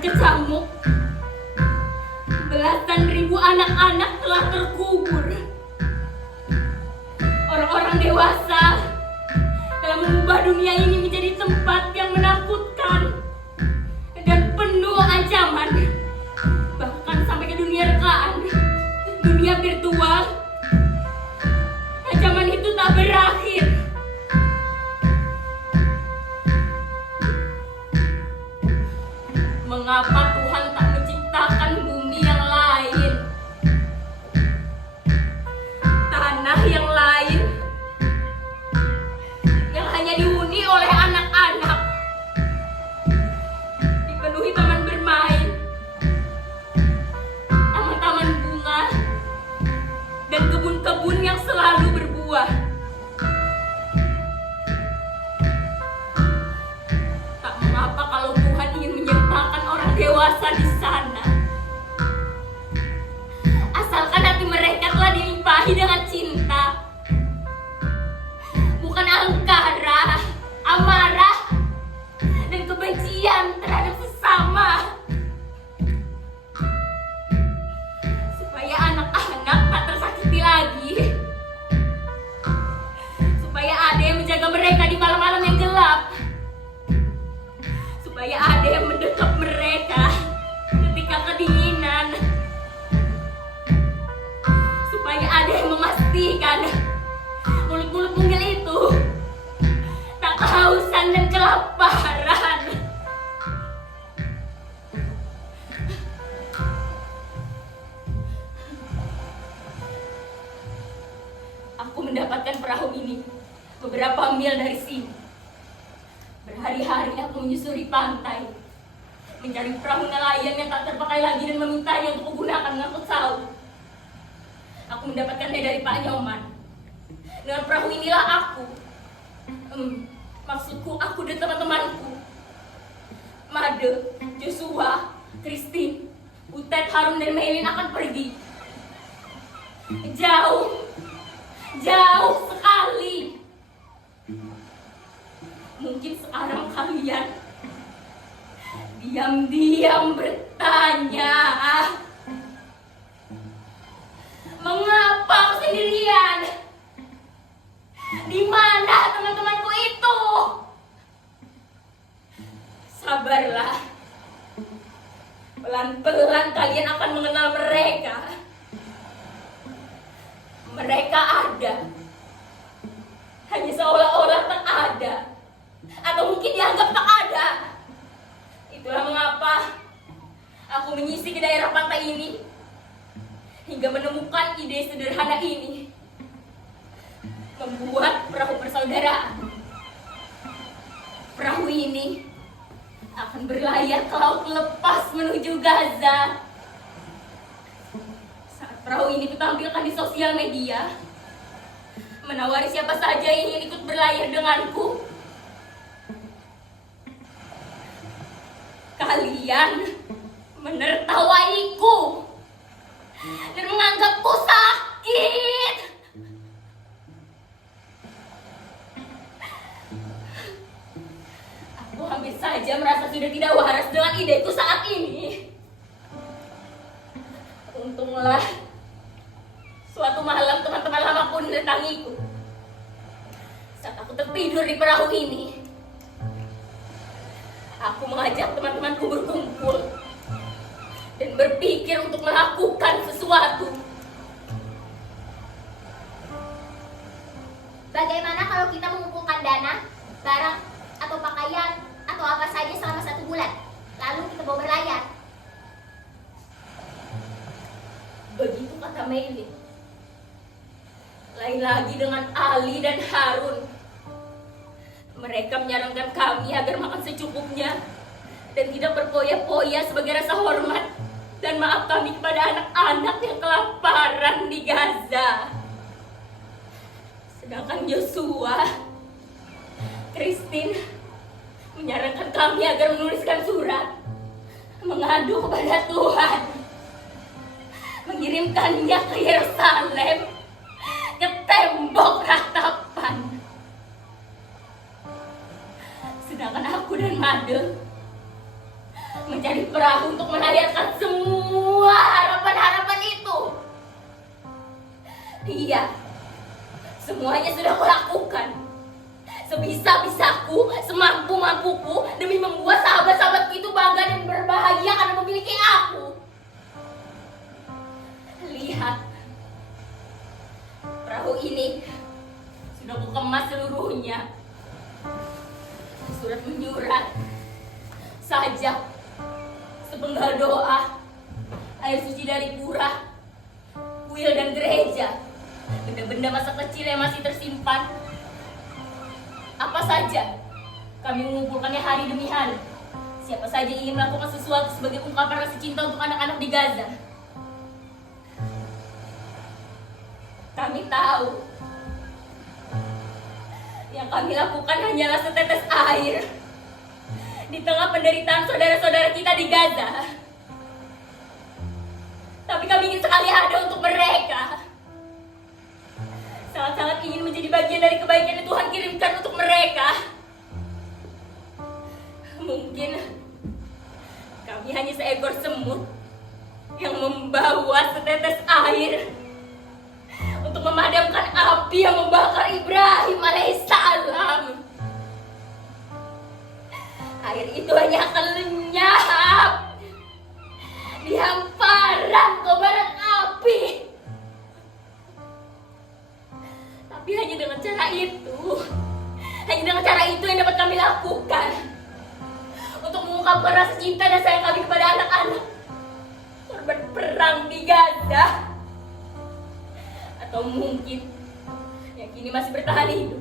berkecamuk. Belasan ribu anak-anak telah terkubur. Orang-orang dewasa telah mengubah dunia ini menjadi tempat yang menakutkan dan penuh ancaman. Bahkan sampai ke dunia rekaan, dunia virtual. Ancaman itu tak berakhir. Mengapa Tuhan tak menciptakan bumi yang lain? Tanah yang lain yang hanya dihuni oleh anak-anak, dipenuhi taman bermain, taman-taman bunga, dan kebun-kebun yang selalu berbuah. Tak mengapa kalau Tuhan ingin menyertakan orang dewasa di sana, asalkan hati mereka telah dilimpahi dengan cinta, bukan angkara, amarah, dan kebencian terhadap sesama. Supaya anak-anak tak tersakiti lagi, supaya ada yang menjaga mereka di malam-malam yang gelap, supaya ada yang mendekap mereka ketika kedinginan, supaya ada yang memastikan mulut-mulut mungil itu tak kehausan dan kelaparan. Aku mendapatkan perahu ini beberapa mil dari sini. Berhari-hari aku menyusuri pantai, mencari perahu nelayan yang tak terpakai lagi dan memintanya untuk kugunakan mengangkut saus. Aku mendapatkannya dari Pak Nyoman. Dengan perahu inilah maksudku aku dan teman-temanku, Made, Joshua, Christine, Butet, Harum, dan Melin akan pergi. Jauh sekali. Mungkin sekarang kalian diam-diam bertanya, mengapa aku sendirian? Di mana teman-temanku itu? Sabarlah. Pelan-pelan kalian akan mengenal mereka. Mereka ada. Hanya seolah-olah tak ada. Atau mungkin dianggap tak ada. Itulah mengapa aku menyisir ke daerah pantai ini hingga menemukan ide sederhana ini. Membuat perahu persaudaraan. Perahu ini akan berlayar ke laut lepas menuju Gaza. Saat perahu ini ditampilkan di sosial media, menawari siapa saja yang ingin ikut berlayar denganku. Kalian menertawaiku dan menganggapku sakit. Aku hampir saja merasa sudah tidak waras dengan ideku saat ini. Untunglah suatu malam teman-teman lamaku mendatangiku saat aku tertidur di perahu ini. Aku mengajak teman-temanku berkumpul dan berpikir untuk melakukan sesuatu. Bagaimana kalau kita mengumpulkan dana, barang, atau pakaian, atau apa saja selama 1 bulan, lalu kita bawa berlayar? Begitu kata Melin. Lain lagi dengan Ali dan Harun. Mereka menyarankan kami agar makan secukupnya dan tidak berpoya-poya sebagai rasa hormat dan maaf kami kepada anak-anak yang kelaparan di Gaza. Sedangkan Joshua, Christine menyarankan kami agar menuliskan surat mengadu kepada Tuhan, mengirimkannya ke Yerusalem, ke tembok ratapan. Sedangkan aku dan Made mencari perahu untuk melayarkan semua harapan-harapan itu. Iya, semuanya sudah kulakukan. Sebisa-bisaku, semampu-mampuku demi membuat sahabat-sahabatku itu bangga dan berbahagia karena memiliki aku. Lihat, perahu ini sudah kukemas seluruhnya. Surat menyurat, sajak, sepenggal doa, air suci dari pura, kuil dan gereja, benda-benda masa kecil yang masih tersimpan. Apa saja, kami mengumpulkannya hari demi hari. Siapa saja ingin melakukan sesuatu sebagai ungkapan rasa cinta untuk anak-anak di Gaza. Kami tahu, yang kami lakukan hanyalah setetes air di tengah penderitaan saudara-saudara kita di Gaza. Tapi kami ingin sekali ada untuk mereka. Sangat-sangat ingin menjadi bagian dari kebaikan yang Tuhan kirimkan untuk mereka. Mungkin kami hanya seekor semut yang membawa setetes air untuk memadamkan api yang membakar Ibrahim alaihissalam. Air itu hanya akan lenyap di hamparan kobaran api. Tapi hanya dengan cara itu yang dapat kami lakukan untuk mengungkapkan rasa cinta dan sayang kami kepada anak-anak korban perang di Gaza. Atau mungkin yang kini masih bertahan hidup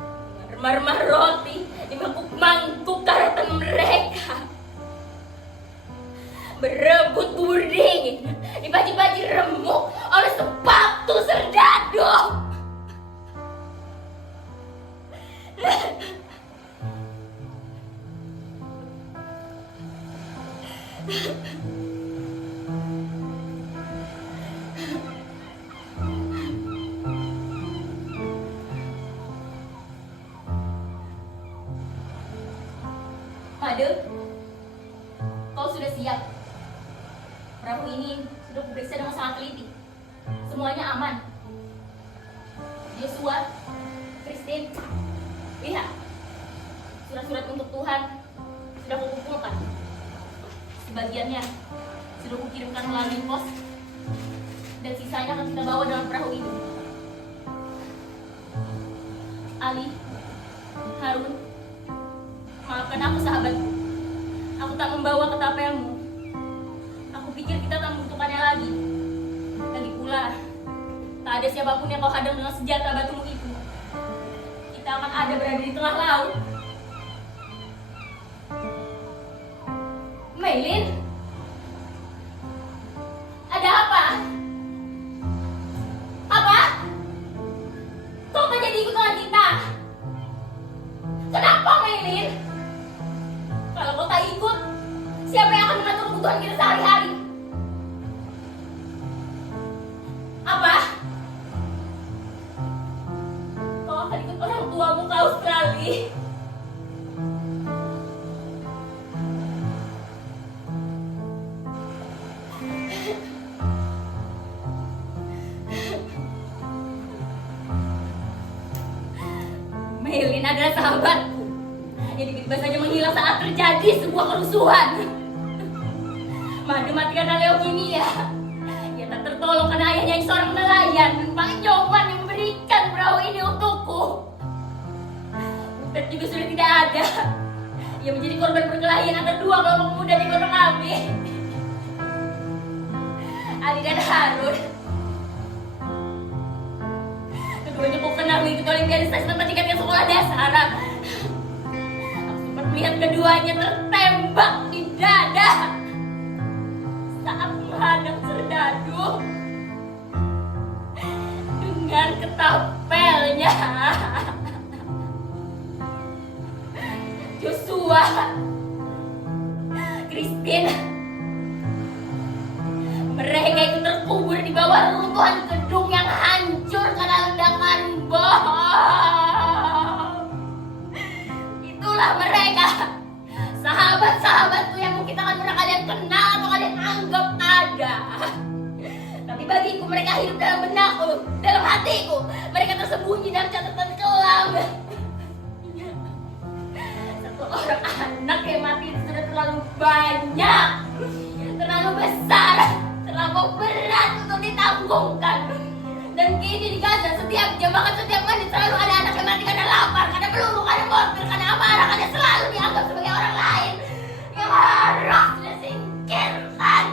dengan remah-remah roti di mangkuk-mangkuk karatan mereka, berebut bubur dingin di baji-baji remuk oleh sepatu serdadu. Made, kau sudah siap. Perahu ini sudah kuperiksa dengan sangat teliti. Semuanya aman. Joshua, Christine, lihat. Surat-surat untuk Tuhan sudah kukumpulkan. Sebagiannya sudah kukirimkan melalui pos, dan sisanya akan kita bawa dalam perahu ini. Ali, Harun, maafkan aku sahabatku. Aku tak membawa ketapelmu. Aku pikir kita tak membutuhkannya lagi. Lagi pula, tak ada siapapun yang kau hadang dengan senjata batumu itu. Kita akan ada berada di tengah laut. Maylin, ada apa? Apa? Kau tak jadi ikut dengan kita? Kenapa, Maylin? Kalau kau tak ikut, siapa yang akan mengatur kebutuhan kita sehari-hari? Apa? Kau akan ikut orang tuamu ke Australia? Maylin adalah sahabatku yang tiba-tiba saja menghilang saat terjadi sebuah kerusuhan. Made mati karena leukemia. Ia tak tertolong karena ayahnya yang seorang nelayan, Pak Nyoman, yang memberikan perahu ini untukku. Butet juga sudah tidak ada. Ia menjadi korban perkelahian antara dua kelompok muda di kota kami, Ali dan Harun. Keduanya ku kenal mengikuti olimpiade sains matematika tingkat sekolah dasar. Aku sempat melihat keduanya tertembak di dada saat menghadang serdadu dengan ketapelnya. Joshua, Christine, mereka itu terkubur di bawah runtuhan gedung yang hancur karena ledakan bom. Itulah mereka, sahabat-sahabatku yang mungkin akan pernah kalian kenal atau kalian anggap ada. Tapi bagiku mereka hidup dalam benakku, dalam hatiku. Mereka tersembunyi dalam catatan kelam. Satu orang anak yang mati itu sudah terlalu banyak, terlalu besar, terlalu berat untuk ditanggungkan. Dan kini di Gaza setiap jam, bahkan setiap menit selalu ada anak yang mati karena lapar, karena peluru, karena mortir, karena amarah, karena selalu dianggap sebagai orang lain yang harus disingkirkan.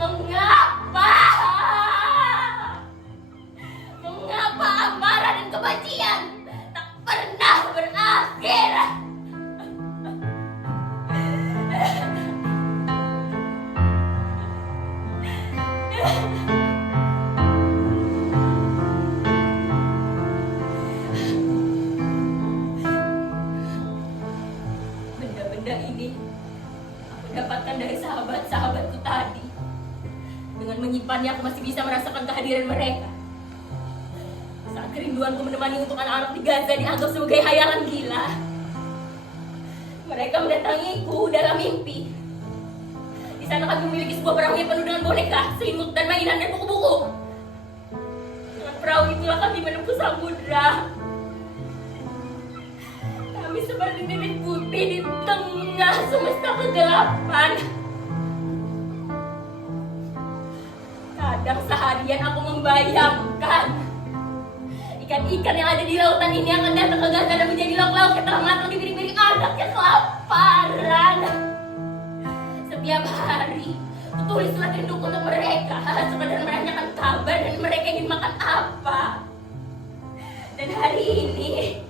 Mengapa? Mengapa amarah dan kebencian tak pernah berakhir? Benda-benda ini aku dapatkan dari sahabat-sahabatku tadi. Dengan menyimpannya aku masih bisa merasakan kehadiran mereka. Saat kerinduanku menemani untuk anak-anak di Gaza dianggap sebagai hayalan gila, mereka mendatangiku dalam mimpi. Di sana kami memiliki sebuah perahu yang penuh dengan boneka, selimut dan mainan dan buku-buku. Dengan perahu itulah kami menempuh samudra. Kami seperti titik putih di tengah semesta kegelapan. Kadang seharian aku membayangkan ikan-ikan yang ada di lautan ini akan datang ke Gaza dan menjadi lauk-lauk yang telah matang di piring-piring anak yang kelaparan. Setiap hari kutulis surat rinduku untuk mereka, sekadar menanyakan kabar dan mereka ingin makan apa. Dan hari ini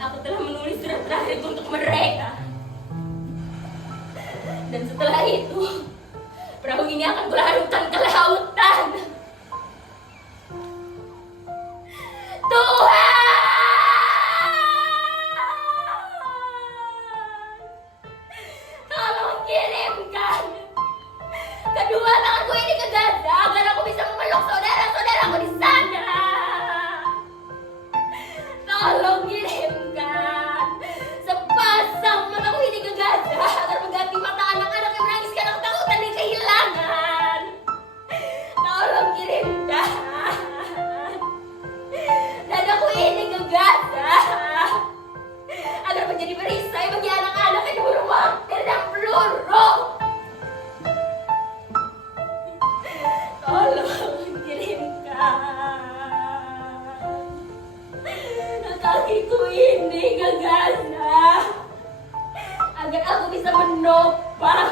aku telah menulis surat terakhirku untuk mereka. Dan setelah itu perahu ini akan kularutkan ke lautan. Tuhan, tolong kirimkan kedua tanganku ini ke Gaza agar aku bisa memeluk saudara-saudaraku di sana. Tolong kirimkan sepasang mataku ini ke Gaza agar mengganti mata anak-anak yang menangis karena ketakutan dan kehilangan. Tolong kirimkan dadaku ini ke Gaza agar menjadi perisai bagi anak-anak yang diburu mortir dan peluru. Tolong kirimkan kakiku ini ke Gaza agar aku bisa menopang